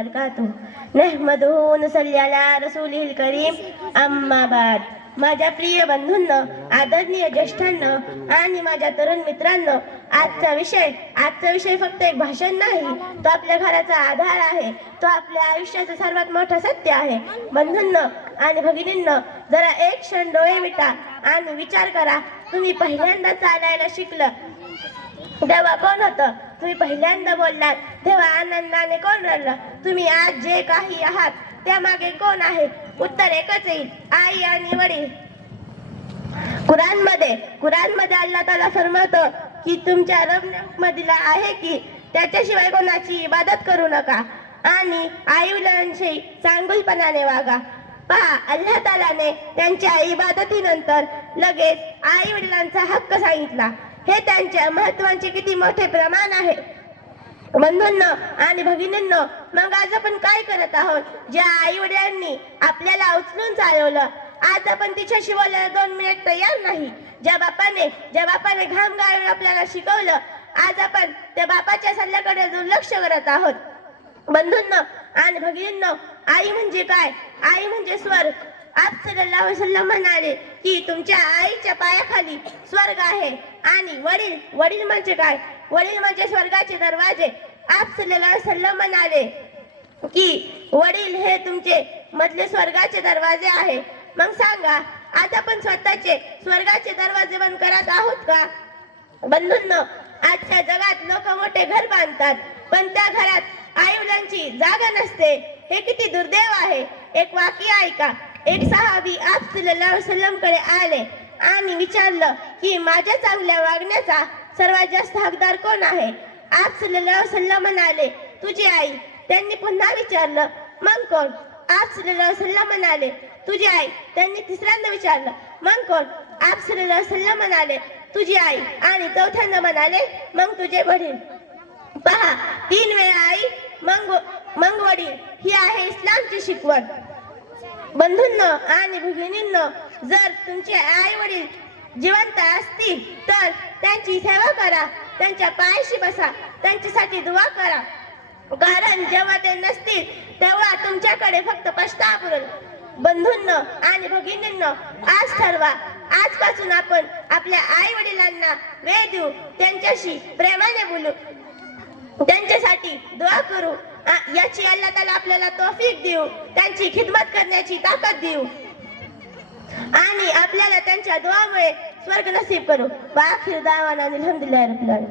वबरकातुह नहमदुहु व नुसल्ली अला रसूलिहिल करीम अम्मा बाद। माझ्या प्रिय बंधूंनो, आदरणीय ज्येष्ठांनो आणि माझ्या तरुण मित्रांनो, आजचा विषय फक्त एक भाषण नाही, तो आपल्या घराचा आधार आहे, तो आपल्या आयुष्याचं सर्वात मोठं सत्य आहे। बंधूंनो आणि भगिनींनो, जरा एक क्षण डोळे मिटा आणि विचार करा, तुम्ही पहिल्यांदा चालायला शिकलं तेव्हा कोण होतं? तुम्ही पहिल्यांदा बोललात तेव्हा आनंदाने कोण रडलं? तुम्ही आज जे काही आहात त्यामागे कोण आहे? उत्तर एकच येईल, आई आणि वडील। कुरानमध्ये अल्लाह ताला फरमावतो की तुमच्या रबने हुक्म दिला आहे की त्याच्याशिवाय कोणाची इबादत करू नका आणि आई वडिलांशी चांगुलपणाने वागा। पहा, अल्लाह तालाने त्यांच्या इबादतीनंतर लगेच आई वडिलांचा हक्क सांगितला। हे त्यांच्या महत्त्वाचे किती मोठे प्रमाण आहे। बंधूंनो आणि भगिनींनो, मग आज आपण काय करत आहोत? ज्या आई वडिलांनी आपल्याला उचलून चालवलं, आज आपण तिच्याशी बोलायला 2 मिनिट तयार नाही। ज्या बापाने घाम गाळून आपल्याला शिकवलं, आज आपण त्या बापाच्या सल्ल्याकडे दुर्लक्ष करत आहोत। बंधूंनो आणि भगिनींनो, आई म्हणजे काय? आई म्हणजे स्वर्ग। आप सल्लल्लाहु अलैहि वसल्लम म्हणाले की तुमच्या आईच्या पायाखाली स्वर्ग आहे। आणि वडील म्हणजे काय? वडील म्हणजे स्वर्गाचे दरवाजे। आप सल्लल्लाहु अलैहि वसल्लम म्हणाले की वडील हे तुमचे मधले स्वर्गाचे दरवाजे आहे। मग सांगा, आज आपण स्वतःचे स्वर्गाचे दरवाजे बंद करत आहोत का? बंधूंनो, आजच्या जगात लोक मोठे घर बांधतात, पण त्या घरात आई वडिलांची जागा नसते। हे किती दुर्दैव आहे। एक वाक्य ऐका। एक सहाबी आप सल्लल्लाहु अलैहि वसल्लम कडे आले आणि विचारलं की माझ्या चांगल्या वागण्याचा सर्वात जास्त हकदार कोण आहे? आप सल्लल्लाहु अलैहि वसल्लम म्हणाले, तुझी आई। त्यांनी पुन्हा विचारलं, मग कोण? आप सल्लल्लाहु अलैहि वसल्लम म्हणाले, तुझी आई। त्यांनी तिसऱ्यांदा विचारलं, मग कोण? आप सल्लल्लाहु अलैहि वसल्लम म्हणाले, तुझी आई। आणि चौथ्यांदा म्हणाले, मग तुझे वडील। पहा, 3 वेळा आई, मग वडील, ही आहे इस्लामची शिकवण। बंधूंनो आणि भगिनींनो, जर तुमचे आई वडील जिवंत असतील तर त्यांची सेवा करा, त्यांच्या पायाशी बसा, त्यांच्यासाठी दुआ करा, कारण जेव्हा ते नसतील तेव्हा तुमच्याकडे फक्त पश्चाताप उरेल। बंधूंनो आणि भगिनींनो, आज ठरवा, आजपासून आपण आपल्या आई वडिलांना वेळ देऊ, त्यांच्याशी प्रेमाने बोलू, त्यांच्यासाठी दुआ करू। याची अल्लाह ताला आपल्याला तौफीक देऊ, त्यांची खिदमत करण्याची ताकद देऊ आणि आपल्याला त्यांच्या दुआमुळे स्वर्ग नसीब करू। व आखिर दावाना अल्हम्दुलिल्लाहि रब्बिल आलमीन।